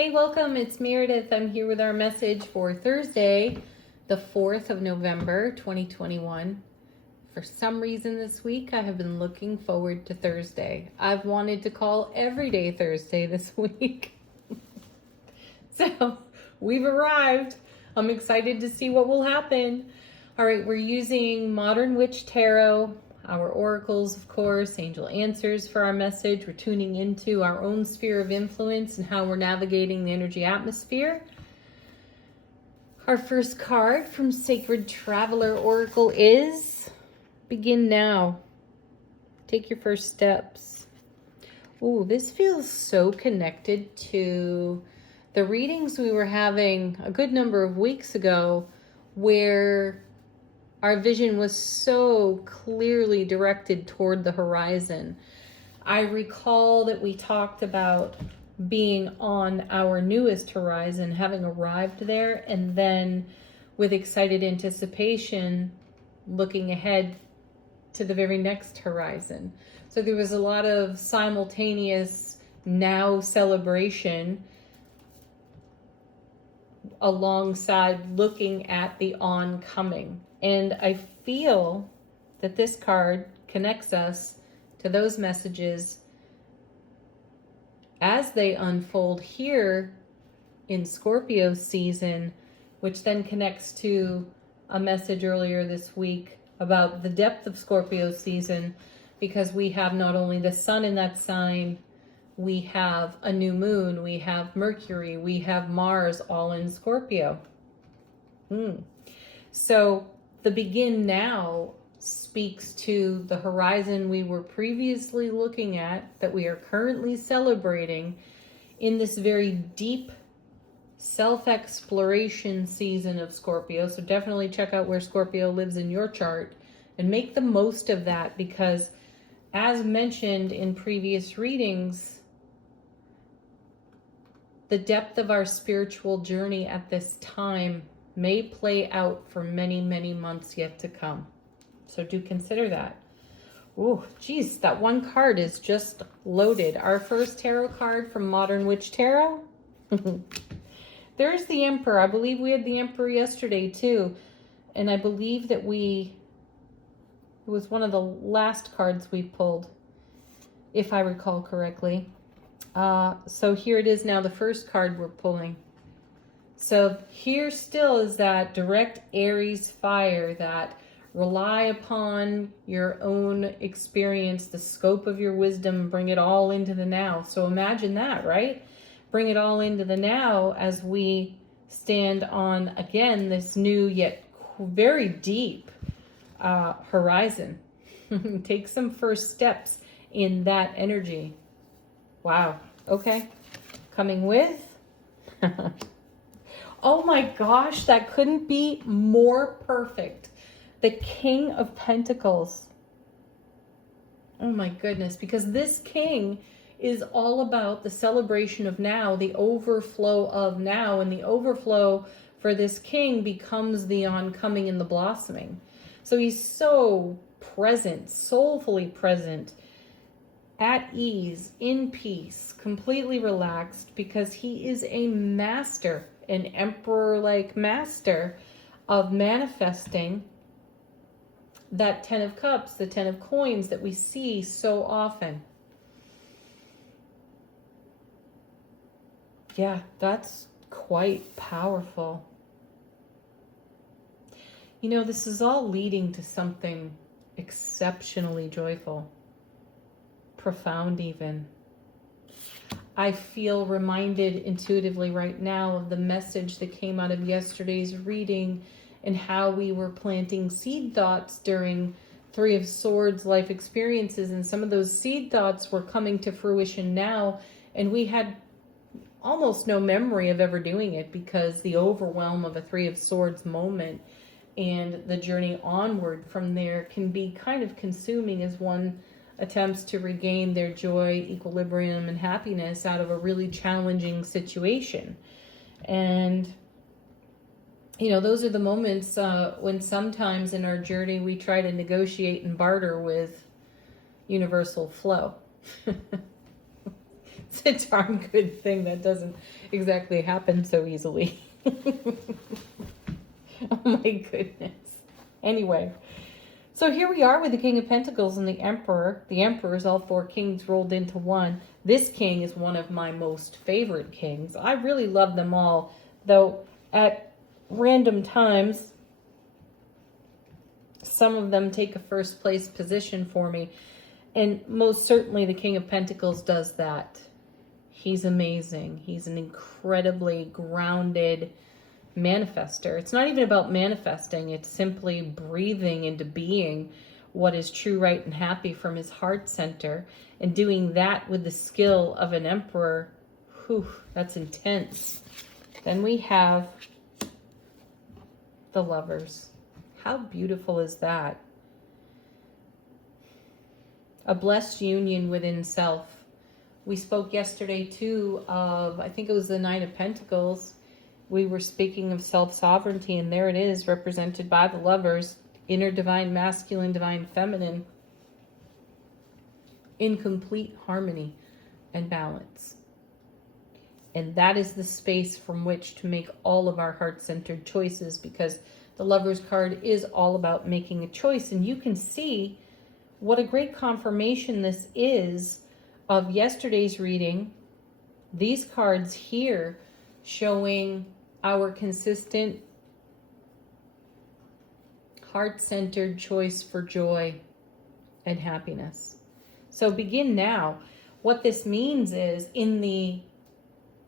Hey, welcome. It's Meredith. I'm here with our message for Thursday, the 4th of November, 2021. For some reason this week, I have been looking forward to Thursday. I've wanted to call every day Thursday this week. So we've arrived. I'm excited to see what will happen. All right, we're using Modern Witch Tarot, our oracles, of course, angel answers for our message. We're tuning into our own sphere of influence and how we're navigating the energy atmosphere. Our first card from Sacred Traveler Oracle is Begin Now. Take your first steps. Ooh, this feels so connected to the readings we were having a good number of weeks ago, where our vision was so clearly directed toward the horizon. I recall that we talked about being on our newest horizon, having arrived there, and then with excited anticipation, looking ahead to the very next horizon. So there was a lot of simultaneous now celebration alongside looking at the oncoming. And I feel that this card connects us to those messages as they unfold here in Scorpio season, which then connects to a message earlier this week about the depth of Scorpio season, because we have not only the sun in that sign, we have a new moon, we have Mercury, we have Mars all in Scorpio. So the begin now speaks to the horizon we were previously looking at, that we are currently celebrating in this very deep self-exploration season of Scorpio. So definitely check out where Scorpio lives in your chart and make the most of that, because as mentioned in previous readings, the depth of our spiritual journey at this time may play out for many, many months yet to come. So do consider that. Oh, geez, that one card is just loaded. Our first tarot card from Modern Witch Tarot. There's the Emperor. I believe we had the Emperor yesterday too. And I believe that it was one of the last cards we pulled, if I recall correctly. So here it is now, the first card we're pulling. So here still is that direct Aries fire, that rely upon your own experience, the scope of your wisdom, bring it all into the now. So imagine that, right? Bring it all into the now as we stand on, again, this new yet very deep horizon. Take some first steps in that energy. Wow. Okay. Coming with... Oh my gosh, that couldn't be more perfect. The King of Pentacles. Oh my goodness, because this king is all about the celebration of now, the overflow of now, and the overflow for this king becomes the oncoming and the blossoming. So he's so present, soulfully present, at ease, in peace, completely relaxed, because he is a master, an emperor-like master of manifesting that 10 of Cups, the 10 of Coins that we see so often. Yeah, that's quite powerful. You know, this is all leading to something exceptionally joyful, profound even. I feel reminded intuitively right now of the message that came out of yesterday's reading, and how we were planting seed thoughts during Three of Swords life experiences, and some of those seed thoughts were coming to fruition now, and we had almost no memory of ever doing it, because the overwhelm of a Three of Swords moment and the journey onward from there can be kind of consuming as one attempts to regain their joy, equilibrium, and happiness out of a really challenging situation. And you know, those are the moments when sometimes in our journey we try to negotiate and barter with universal flow. It's a darn good thing that doesn't exactly happen so easily. Oh my goodness. Anyway, so here we are with the King of Pentacles and the Emperor. The Emperor is all four kings rolled into one. This king is one of my most favorite kings. I really love them all, though at random times, some of them take a first place position for me. And most certainly the King of Pentacles does that. He's amazing. He's an incredibly grounded manifester. It's not even about manifesting. It's simply breathing into being what is true, right, and happy from his heart center. And doing that with the skill of an emperor. Whew, that's intense. Then we have the Lovers. How beautiful is that? A blessed union within self. We spoke yesterday too of, I think it was the Nine of Pentacles. We were speaking of self-sovereignty, and there it is, represented by the Lovers. Inner divine masculine, divine feminine, in complete harmony and balance. And that is the space from which to make all of our heart-centered choices, because the Lovers card is all about making a choice. And you can see what a great confirmation this is of yesterday's reading. These cards here showing our consistent heart-centered choice for joy and happiness. So begin now. What this means is, in the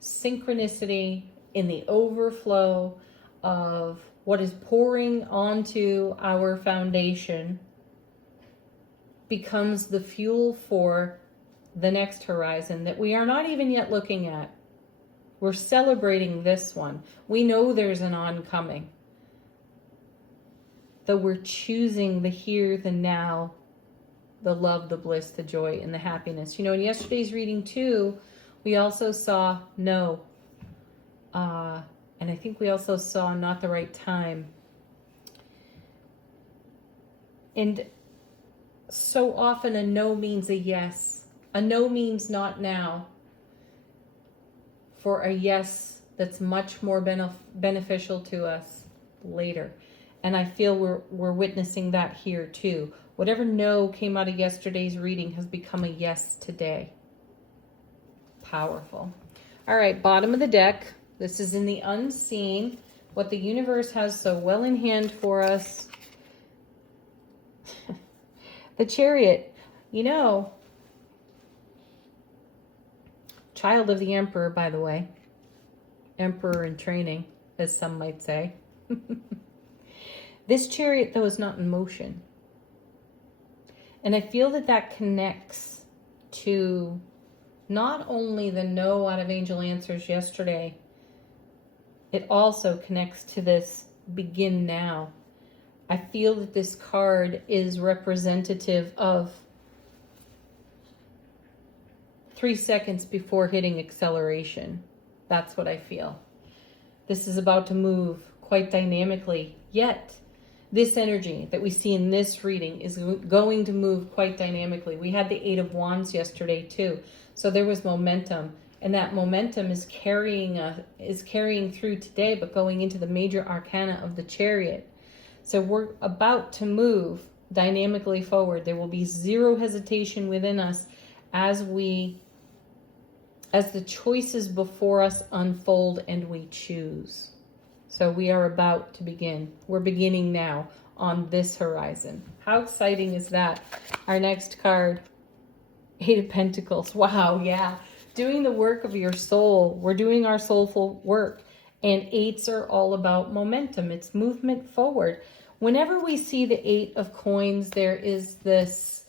synchronicity, in the overflow of what is pouring onto our foundation, becomes the fuel for the next horizon that we are not even yet looking at. We're celebrating this one. We know there's an oncoming. Though we're choosing the here, the now, the love, the bliss, the joy, and the happiness. You know, in yesterday's reading too, we also saw no. And I think we also saw not the right time. And so often a no means a yes. A no means not now. For a yes that's much more beneficial to us later. And I feel we're witnessing that here too. Whatever no came out of yesterday's reading has become a yes today. Powerful. All right, bottom of the deck. This is in the unseen. What the universe has so well in hand for us. The Chariot. You know, child of the Emperor, by the way. Emperor in training, as some might say. This Chariot, though, is not in motion. And I feel that that connects to not only the no out of Angel Answers yesterday, it also connects to this begin now. I feel that this card is representative of 3 seconds before hitting acceleration. That's what I feel. This is about to move quite dynamically, yet this energy that we see in this reading is going to move quite dynamically. We had the Eight of Wands yesterday too. So there was momentum, and that momentum is carrying through today, but going into the major arcana of the Chariot. So we're about to move dynamically forward. There will be zero hesitation within us as the choices before us unfold and we choose. So we are about to begin. We're beginning now on this horizon. How exciting is that? Our next card, Eight of Pentacles. Wow, yeah. Doing the work of your soul. We're doing our soulful work. And eights are all about momentum. It's movement forward. Whenever we see the Eight of Coins, there is this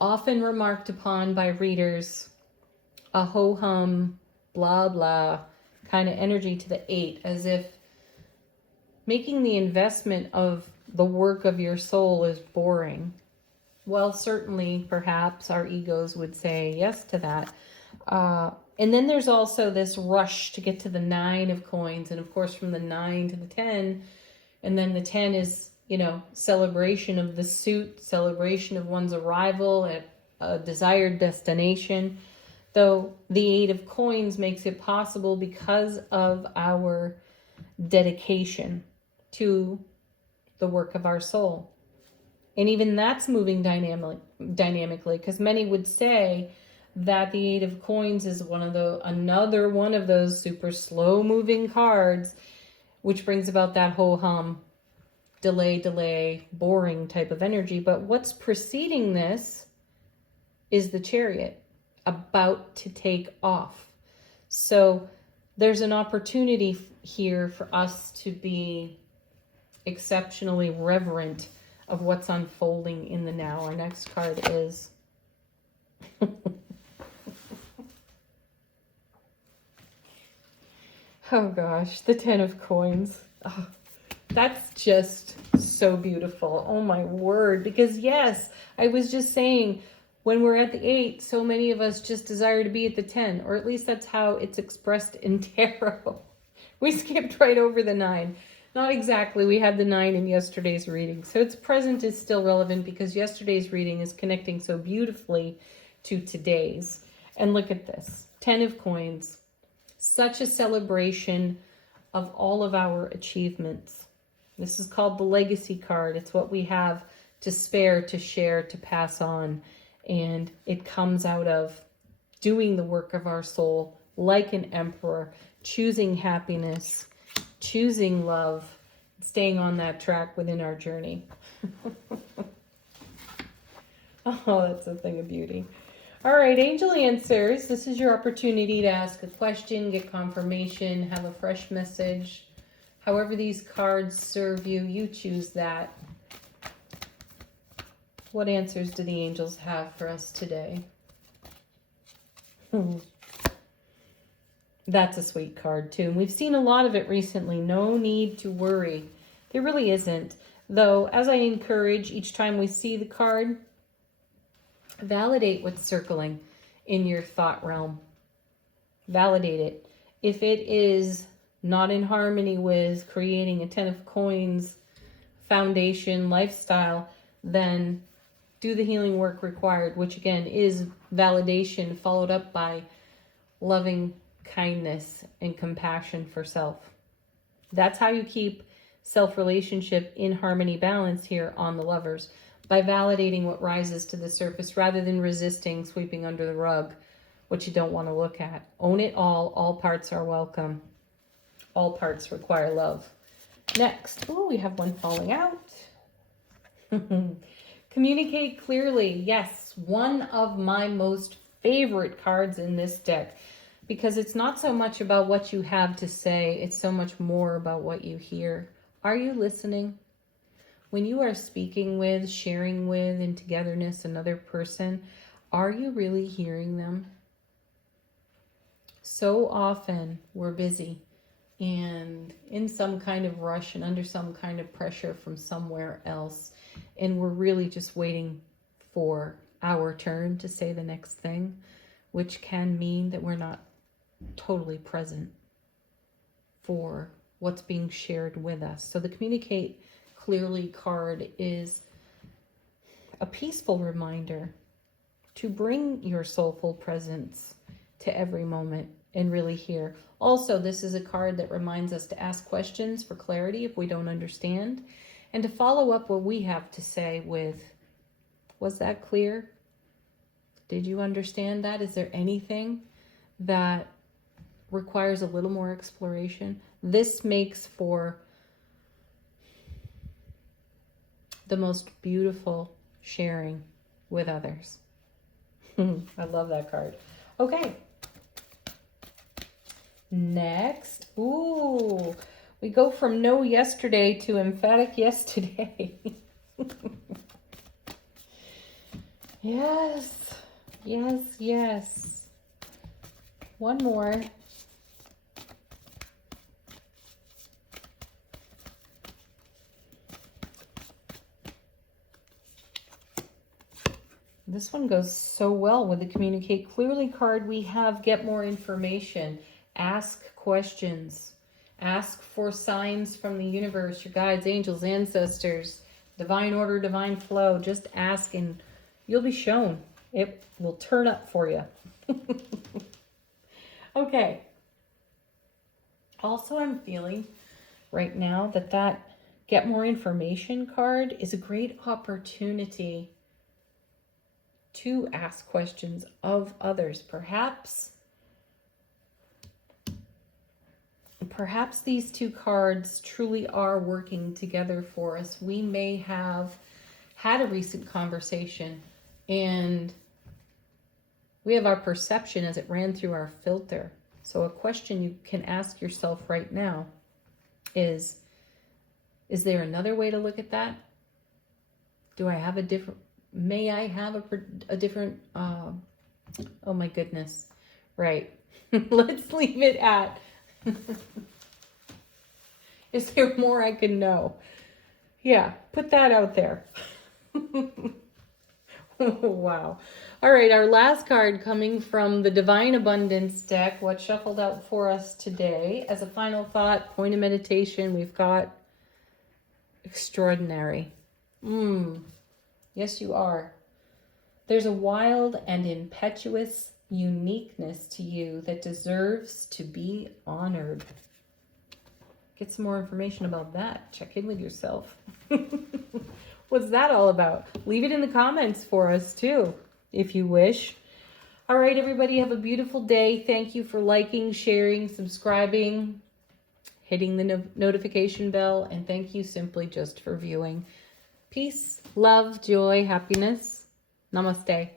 often remarked upon by readers, a ho-hum, blah, blah, kind of energy to the eight, as if making the investment of the work of your soul is boring. Well, certainly, perhaps our egos would say yes to that. And then there's also this rush to get to the Nine of Coins. And of course, from the 9 to the 10, and then the 10 is, you know, celebration of the suit, celebration of one's arrival at a desired destination. Though the Eight of Coins makes it possible because of our dedication to the work of our soul. And even that's moving dynamically, because many would say that the Eight of Coins is another one of those super slow moving cards, which brings about that ho-hum, delay, boring type of energy. But what's preceding this is the Chariot, about to take off. So there's an opportunity here for us to be exceptionally reverent of what's unfolding in the now. Our next card is oh gosh, the Ten of Coins. Oh, that's just so beautiful. Oh my word. Because yes, I was just saying, when we're at the 8, so many of us just desire to be at the 10, or at least that's how it's expressed in tarot. We skipped right over the 9. Not exactly. We had the 9 in yesterday's reading. So its present is still relevant because yesterday's reading is connecting so beautifully to today's. And look at this. 10 of Coins. Such a celebration of all of our achievements. This is called the legacy card. It's what we have to spare, to share, to pass on. And it comes out of doing the work of our soul like an emperor, choosing happiness, choosing love, staying on that track within our journey. Oh, that's a thing of beauty. All right, angel answers. This is your opportunity to ask a question, get confirmation, have a fresh message. However these cards serve you, you choose that. What answers do the angels have for us today? That's a sweet card too. And we've seen a lot of it recently. No need to worry. There really isn't. Though, as I encourage each time we see the card, validate what's circling in your thought realm. Validate it. If it is not in harmony with creating a 10 of Coins foundation lifestyle, then do the healing work required, which again is validation followed up by loving kindness and compassion for self. That's how you keep self-relationship in harmony, balance here on the Lovers, by validating what rises to the surface rather than resisting, sweeping under the rug what you don't want to look at. Own it all parts are welcome. All parts require love. Next, we have one falling out. Communicate clearly. Yes, one of my most favorite cards in this deck, because it's not so much about what you have to say, it's so much more about what you hear. Are you listening? When you are speaking with, sharing with, in togetherness another person, are you really hearing them? So often we're busy and in some kind of rush and under some kind of pressure from somewhere else. And we're really just waiting for our turn to say the next thing, which can mean that we're not totally present for what's being shared with us. So the Communicate Clearly card is a peaceful reminder to bring your soulful presence to every moment and really hear. Also, this is a card that reminds us to ask questions for clarity if we don't understand, and to follow up what we have to say with, was that clear? Did you understand that? Is there anything that requires a little more exploration? This makes for the most beautiful sharing with others. I love that card. Okay. Next. Ooh, we go from no yesterday to emphatic yes today. Yes. Yes, yes. One more. This one goes so well with the Communicate Clearly card. We have get more information, ask questions, ask for signs from the universe, your guides, angels, ancestors, divine order, divine flow. Just ask and you'll be shown. It will turn up for you. Okay. Also, I'm feeling right now that get more information card is a great opportunity to ask questions of others. Perhaps these two cards truly are working together for us. We may have had a recent conversation and we have our perception as it ran through our filter. So a question you can ask yourself right now is there another way to look at that? May I have a different, oh my goodness. Right. Let's leave it at, is there more I can know? Yeah, put that out there. Wow. All right, our last card coming from the Divine Abundance deck, what shuffled out for us today. As a final thought, point of meditation, we've got extraordinary. Yes, you are. There's a wild and impetuous uniqueness to you that deserves to be honored. Get some more information about that. Check in with yourself. What's that all about? Leave it in the comments for us too, if you wish. All right, everybody, have a beautiful day. Thank you for liking, sharing, subscribing, hitting the notification bell, and thank you simply just for viewing. Peace, love, joy, happiness. Namaste.